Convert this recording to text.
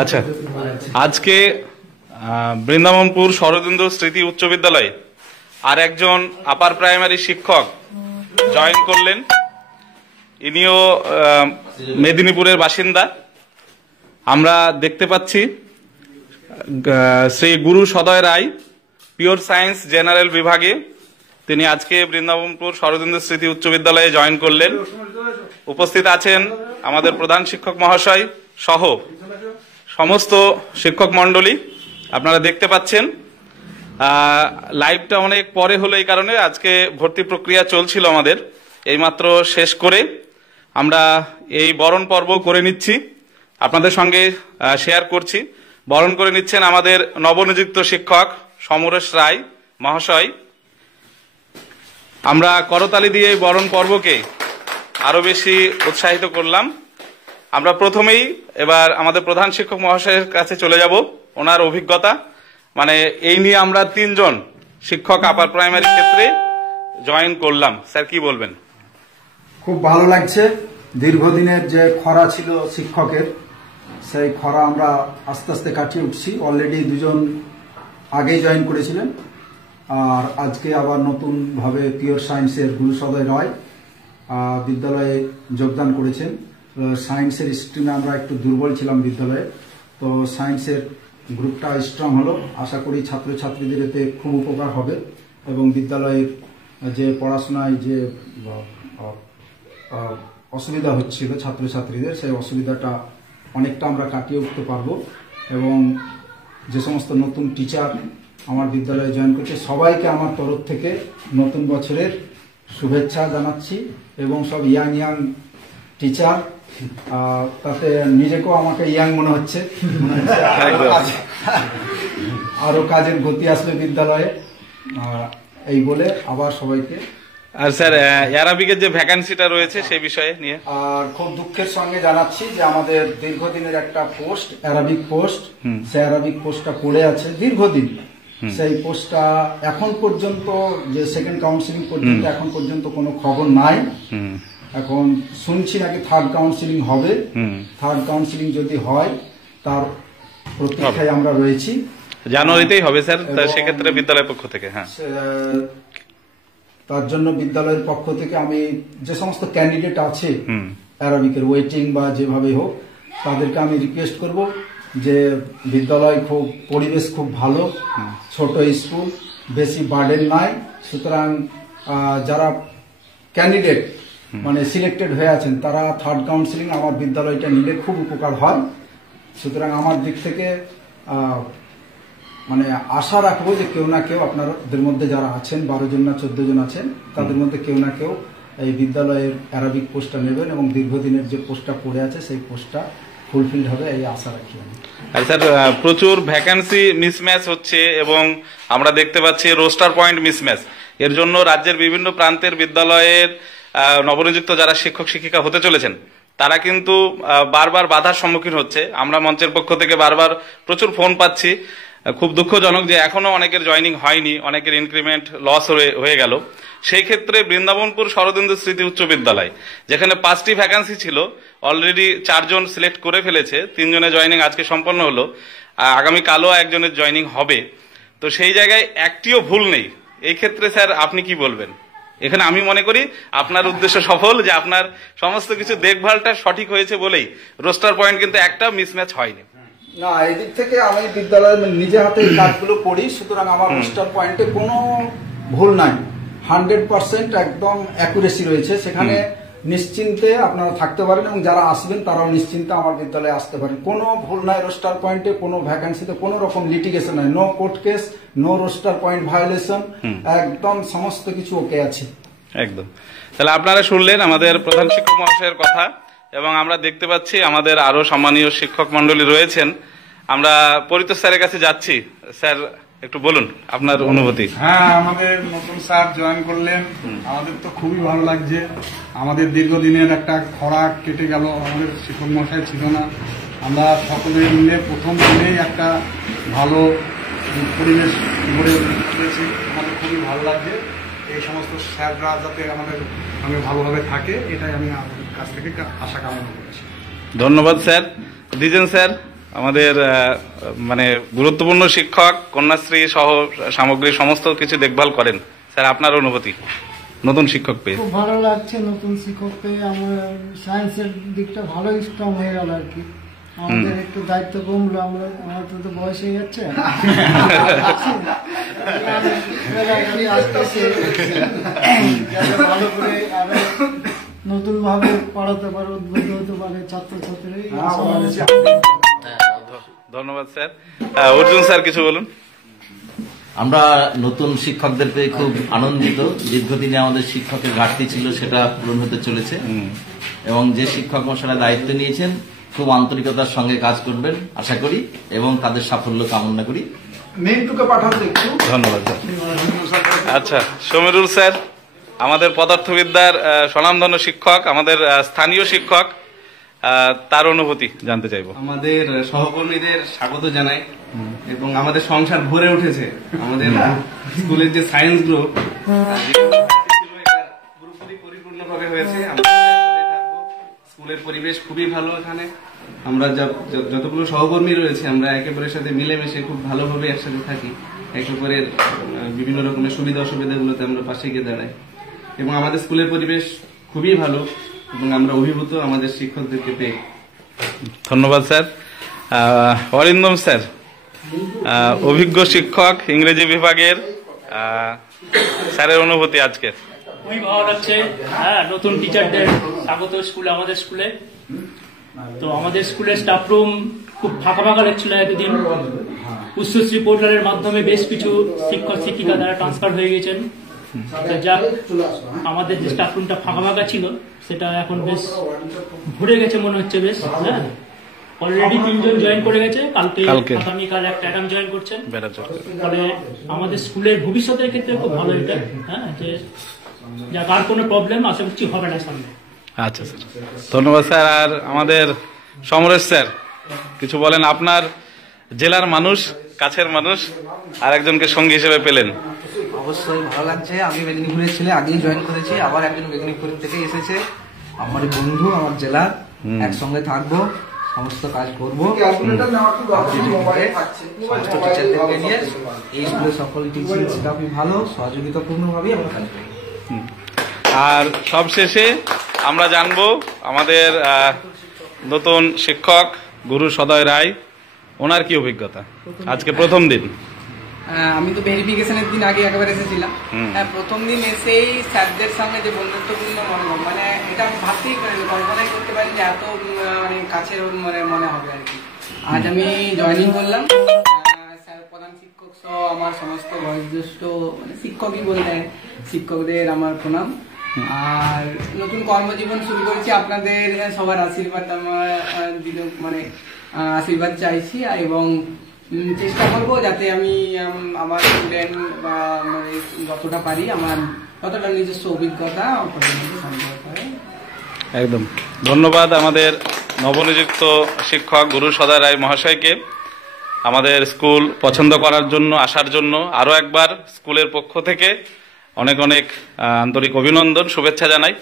আচ্ছা, আজকে বৃন্দাবনপুর শরদিন্দু স্মৃতি উচ্চ বিদ্যালয়ে আর একজন আপার প্রাইমারি শিক্ষক জয়েন করলেন। ইনিও মেদিনীপুরের বাসিন্দা। আমরা দেখতে পাচ্ছি শ্রী গুরু সদয় রায়, পিওর সায়েন্স জেনারেল বিভাগে তিনি আজকে বৃন্দাবনপুর শরদিন্দু স্মৃতি উচ্চ বিদ্যালয়ে জয়েন করলেন। উপস্থিত আছেন আমাদের প্রধান শিক্ষক মহাশয় সহ সমস্ত শিক্ষক মন্ডলী। আপনারা দেখতে পাচ্ছেন লাইভটা অনেক পরে হলো, এই কারণে আজকে ভর্তি প্রক্রিয়া চলছিল আমাদের, এইমাত্র শেষ করে আমরা এই বরণ পর্ব করে নিচ্ছি, আপনাদের সঙ্গে শেয়ার করছি। বরণ করে নিচ্ছেন আমাদের নবনিযুক্ত শিক্ষক সমরেশ রায় মহাশয়। আমরা করতালি দিয়ে এই বরণ পর্বকে আরো বেশি উৎসাহিত করলাম। আমরা প্রথমেই এবার আমাদের প্রধান শিক্ষক মহাশয়ের কাছে চলে যাব, ওনার অভিজ্ঞতা, মানে এই নিয়ে আমরা 3 জন শিক্ষক আপার প্রাইমারি ক্ষেত্রে জয়েন করলাম। স্যার কি বলবেন? খুব ভালো লাগছে। দীর্ঘদিনের যে খরা ছিল শিক্ষকের, সেই খরা আমরা আস্তে আস্তে কাটিয়ে উঠছি। অলরেডি 2 জন আগেই জয়েন করেছিলেন, আর আজকে আবার নতুনভাবে পিওর সায়েন্সের গুরু সদয় রায় বিদ্যালয়ে যোগদান করেছেন। সায়েন্সের স্ট্রিমে আমরা একটু দুর্বল ছিলাম বিদ্যালয়ে, তো সায়েন্সের গ্রুপটা স্ট্রং হলো। আশা করি ছাত্রছাত্রীদের এতে খুব উপকার হবে এবং বিদ্যালয়ের যে পড়াশোনায় যে অসুবিধা হচ্ছিল ছাত্রছাত্রীদের, সেই অসুবিধাটা অনেকটা আমরা কাটিয়ে উঠতে পারবো। এবং যে সমস্ত নতুন টিচার আমার বিদ্যালয়ে জয়েন করছে, সবাইকে আমার তরফ থেকে নতুন বছরের শুভেচ্ছা জানাচ্ছি। এবং সব ইয়াং টিচার, তাতে নিজেকেও আমাকে ইয়াং মনে হচ্ছে। আরো কাজের গতি আসবে বিদ্যালয়ে, এই বলে আবার সবাইকে। আর স্যার অ্যারাবিকের যে ভ্যাকান্সিটা রয়েছে সেই বিষয়ে নিয়ে আর খুব দুঃখের সঙ্গে জানাচ্ছি যে আমাদের দীর্ঘদিনের একটা পোস্ট, অ্যারাবিক পোস্ট, সেই অ্যারাবিক পোস্টটা পড়ে আছে দীর্ঘদিন। সেই পোস্টটা এখন পর্যন্ত, যে সেকেন্ড কাউন্সিলিং পর্যন্ত এখন পর্যন্ত কোনো খবর নাই। এখন শুনছি নাকি 3rd কাউন্সিলিং হবে। 3rd কাউন্সিলিং যদি হয় তার প্রতীক্ষায় আমরা রয়েছি। জানুয়ারিতেই হবে স্যার, সেক্ষেত্রে বিদ্যালয়ের পক্ষ থেকে। হ্যাঁ, তার জন্য বিদ্যালয়ের পক্ষ থেকে আমি যে সমস্ত ক্যান্ডিডেট আছে অ্যারাবিকের ওয়েটিং বা যেভাবে হোক, তাদেরকে আমি রিকোয়েস্ট করব যে বিদ্যালয় খুব পরিবেশ খুব ভালো, ছোট স্কুল, বেশি বার্ডেন নাই। সুতরাং যারা ক্যান্ডিডেট মানে সিলেক্টেড হয়ে আছেন, তারা 3rd কাউন্সিলিং আমার বিদ্যালয়টা নিলে খুব উপকার হয়। সুতরাং আমার দিক থেকে মানে আশা রাখবো যে কেউ না কেউ আপনাদের মধ্যে যারা আছেন, 12 জন না 14 জন আছেন, তাদের মধ্যে কেউ না কেউ এই বিদ্যালয়ের অ্যারাবিক পোস্টটা নেবেন এবং দীর্ঘদিনের যে পোস্টটা পড়ে আছে সেই পোস্টটা ফুলফিল হবে, এই আশা রাখি আমি। স্যার প্রচুর ভ্যাকান্সি মিসম্যাচ হচ্ছে এবং আমরা দেখতে পাচ্ছি রোস্টার পয়েন্ট মিসম্যাচ। এর জন্য রাজ্যের বিভিন্ন প্রান্তের বিদ্যালয়ের নবনিযুক্ত যারা শিক্ষক শিক্ষিকা হতে চলেছেন, তারা কিন্তু বারবার বাধার সম্মুখীন হচ্ছে। আমরা মঞ্চের পক্ষ থেকে বারবার প্রচুর ফোন পাচ্ছি। খুব দুঃখজনক যে এখনো অনেকের জয়নিং হয়নি, অনেকের ইনক্রিমেন্ট লস হয়ে গেল। সেই ক্ষেত্রে বৃন্দাবনপুর শরদিন্দু স্মৃতি উচ্চ বিদ্যালয়, যেখানে 5টি ভ্যাকান্সি ছিল, অলরেডি 4 জন সিলেক্ট করে ফেলেছে, 3 জনের জয়নিং আজকে সম্পন্ন হলো, আগামীকালও 1 জনের জয়নিং হবে। তো সেই জায়গায় একটিও ভুল নেই। এই ক্ষেত্রে স্যার আপনি কি বলবেন? এখানে আমি মনে করি আপনার উদ্দেশ্য সফল, যে আপনার সমস্ত কিছু দেখভালটা সঠিক হয়েছে বলেই রোস্টার পয়েন্ট কিন্তু একটা মিসম্যাচ হয়নি। না, এই দিক থেকে আমি বিদ্যালয়ের নিজে হাতে কাজগুলো করি, সুতরাং আমার রোস্টার পয়েন্টে কোনো ভুল নাই। 100% একদম অ্যাকুরেসি রয়েছে। সেখানে নিশ্চিন্তে আপনারা থাকতে পারেন এবং যারা আসবেন তারাও নিশ্চিন্তে আমার বিদ্যালয়ে আসতে পারেন। কোনো ভুল নাই রোস্টার পয়েন্টে, কোনো ভ্যাকান্সিতে কোনো রকম লিটিগেশন নাই, no court case, no roster point violation, একদম সমস্ত কিছু ওকে আছে একদম। তাহলে আপনারা শুনলেন আমাদের প্রধান শিক্ষক মহাশয়ের কথা, এবং আমরা দেখতে পাচ্ছি আমাদের আরো সম্মানীয় শিক্ষক মন্ডলী রয়েছেন। আমরা পরিতোষ স্যারের কাছে যাচ্ছি। স্যার একটু বলুন আপনার অনুভূতি। হ্যাঁ, আমাদের নতুন স্যার জয়েন করলেন, আমাদের তো খুবই ভালো লাগছে। আমাদের দীর্ঘদিনের একটা খরা কেটে গেল, আমাদের শিক্ষক মশাই ছিল না। আমরা সকলে মিলে প্রথম দিনেই একটা ভালো পরিবেশ গড়ে তুলেছি, আমাদের খুবই ভালো লাগছে। এই সমস্ত স্যাররা যাতে আমাদের সঙ্গে ভালোভাবে থাকে, এটাই আমি আপনাদের কাছ থেকে আশা কামনা করেছি। ধন্যবাদ স্যার। দ্বিজেন স্যার, আমাদের মানে গুরুত্বপূর্ণ শিক্ষক, কন্যাশ্রী সহ সামগ্রী সমস্ত কিছু দেখভাল করেন, স্যার আপনার অনুভূতি নতুন শিক্ষক পেয়ে? খুব ভালো লাগছে নতুন শিক্ষক পেয়ে। আমার সায়েন্সের দিকটা ভালো স্ট্রং হয়ে গেল আর কি। আমাদের একটু দায়িত্ব কমলো, আমার তো বয়স হয়ে যাচ্ছে। ভালো করে আরো নতুন ভাবে পড়াতে পারে, উদ্বুদ্ধ হতে পারে ছাত্রছাত্রীরা। ধন্যবাদ স্যার। অর্জুন স্যার কিছু বলুন। আমরা নতুন শিক্ষকদের পেয়ে খুব আনন্দিত। দীর্ঘদিনে আমাদের শিক্ষকের ঘাটতি ছিল, সেটা পূরণ হতে চলেছে এবং যে শিক্ষক মশাইরা দায়িত্ব নিয়েছেন খুব আন্তরিকতার সঙ্গে কাজ করবেন আশা করি এবং তাদের সাফল্য কামনা করি। ধন্যবাদ স্যার। আচ্ছা, সমীরুল স্যার, আমাদের পদার্থবিদ্যার স্বনামধন্য শিক্ষক, আমাদের স্থানীয় শিক্ষক, তার অনুভূতি জানতে চাইবো। আমাদের সহকর্মীদের স্বাগত জানাই এবং আমাদের সংসার ভরে উঠেছে। আমাদের স্কুলের যে সায়েন্স গ্রুপ পুরোপুরি পরিপূর্ণভাবে হয়েছে। আমরা একসাথে থাকবো। স্কুলের পরিবেশ খুবই ভালো। এখানে আমরা যতগুলো সহকর্মী রয়েছে আমরা একে অপরের সাথে মিলেমিশে খুব ভালোভাবে একসাথে থাকি। একে অপরের বিভিন্ন রকমের সুবিধা অসুবিধাগুলোতে আমরা পাশে গিয়ে দাঁড়াই এবং আমাদের স্কুলের পরিবেশ খুবই ভালো এবং আমরা অভিভূত আমাদের শিক্ষকদেরকে পেয়ে। ধন্যবাদ স্যার। অরিন্দম স্যার, অভিজ্ঞ শিক্ষক ইংরেজি বিভাগের, স্যারের অনুভূতি আজকে? খুবই ভালো লাগছে। হ্যাঁ, নতুন টিচারদের স্বাগত স্কুলে, আমাদের স্কুলে। তো আমাদের স্কুলের স্টাফ রুম খুব ফাঁকা ফাঁকা লাগছিল এতদিন। উচ্চশ্রী পোর্টালের মাধ্যমে বেশ কিছু শিক্ষক শিক্ষিকা তারা ট্রান্সফার হয়ে গেছেন। যা আমাদের যে স্টাফ রুমটা ফাঁকা ফাঁকা ছিল সেটা এখন বেশ ভরে গেছে মনে হচ্ছে বেশ। হ্যাঁ, অলরেডি 3 জন জয়েন করে গেছে, কালকে আগামীকাল একটা অ্যাডাম জয়েন করছেন। ফলে আমাদের স্কুলের ভবিষ্যতের ক্ষেত্রে খুব ভালো এটা। হ্যাঁ, যে যাক আর কোনো প্রবলেম আশা করছি হবে না সামনে। আচ্ছা স্যার, ধন্যবাদ স্যার। আর আমাদের সমরেশ স্যার কিছু বলেন। আপনার জেলার মানুষ, কাছের মানুষ, আর একজনকে সঙ্গী হিসেবে পেলেন। অবশ্যই ভালো লাগছে। আমি মেদিনীপুরের ছেলে, আগেই জয়েন করেছি, আবার একজন মেদিনীপুর থেকে এসেছে, আমার বন্ধু, আমার জেলার। একসঙ্গে থাকবো, সমস্ত কাজ করবো, সমস্ত টিচারদেরকে নিয়ে এই স্কুলের সকল টিচিং স্টাফই ভালো, সহযোগিতাপূর্ণভাবেই আমরা কাজ করি। আর সবশেষে আমরা জানবো আমাদের নতুন শিক্ষক গুরু সদয় রায়, ওনার কি অভিজ্ঞতা আজকে প্রথম দিন? আমি তো ভেরিফিকেশনের দিন আগে একবার এসেছিলাম। প্রথম দিন এসেই স্যারদের সঙ্গে যে বন্ধুত্বপূর্ণ মনোভাব, মানে এটা আমি ভাবতেই কল্পনাই করতে পারি যে এত মানে কাছের মনে হবে আর কি। আজ আমি জয়েনিং করলাম। স্যার, প্রধান শিক্ষক সহ আমার সমস্ত বয়োজ্যেষ্ঠ মানে শিক্ষকই বলতে শিক্ষকদের আমার প্রণাম। আর নতুন কর্মজীবন শুরু করেছি, আপনাদের সবার আশীর্বাদ আমার মানে আশীর্বাদ চাইছি এবং চেষ্টা করবো যাতে আমি আমার স্টুডেন্ট বা মানে যতটা পারি আমার যতটা নিজস্ব অভিজ্ঞতা সংগ্রহ করে। একদম ধন্যবাদ আমাদের নবনিযুক্ত শিক্ষক গুরু সদয় রায় মহাশয়কে আমাদের স্কুল পছন্দ করার জন্য, আসার জন্য আরো একবার স্কুলের পক্ষ থেকে অনেক অনেক আন্তরিক অভিনন্দন, শুভেচ্ছা জানাই।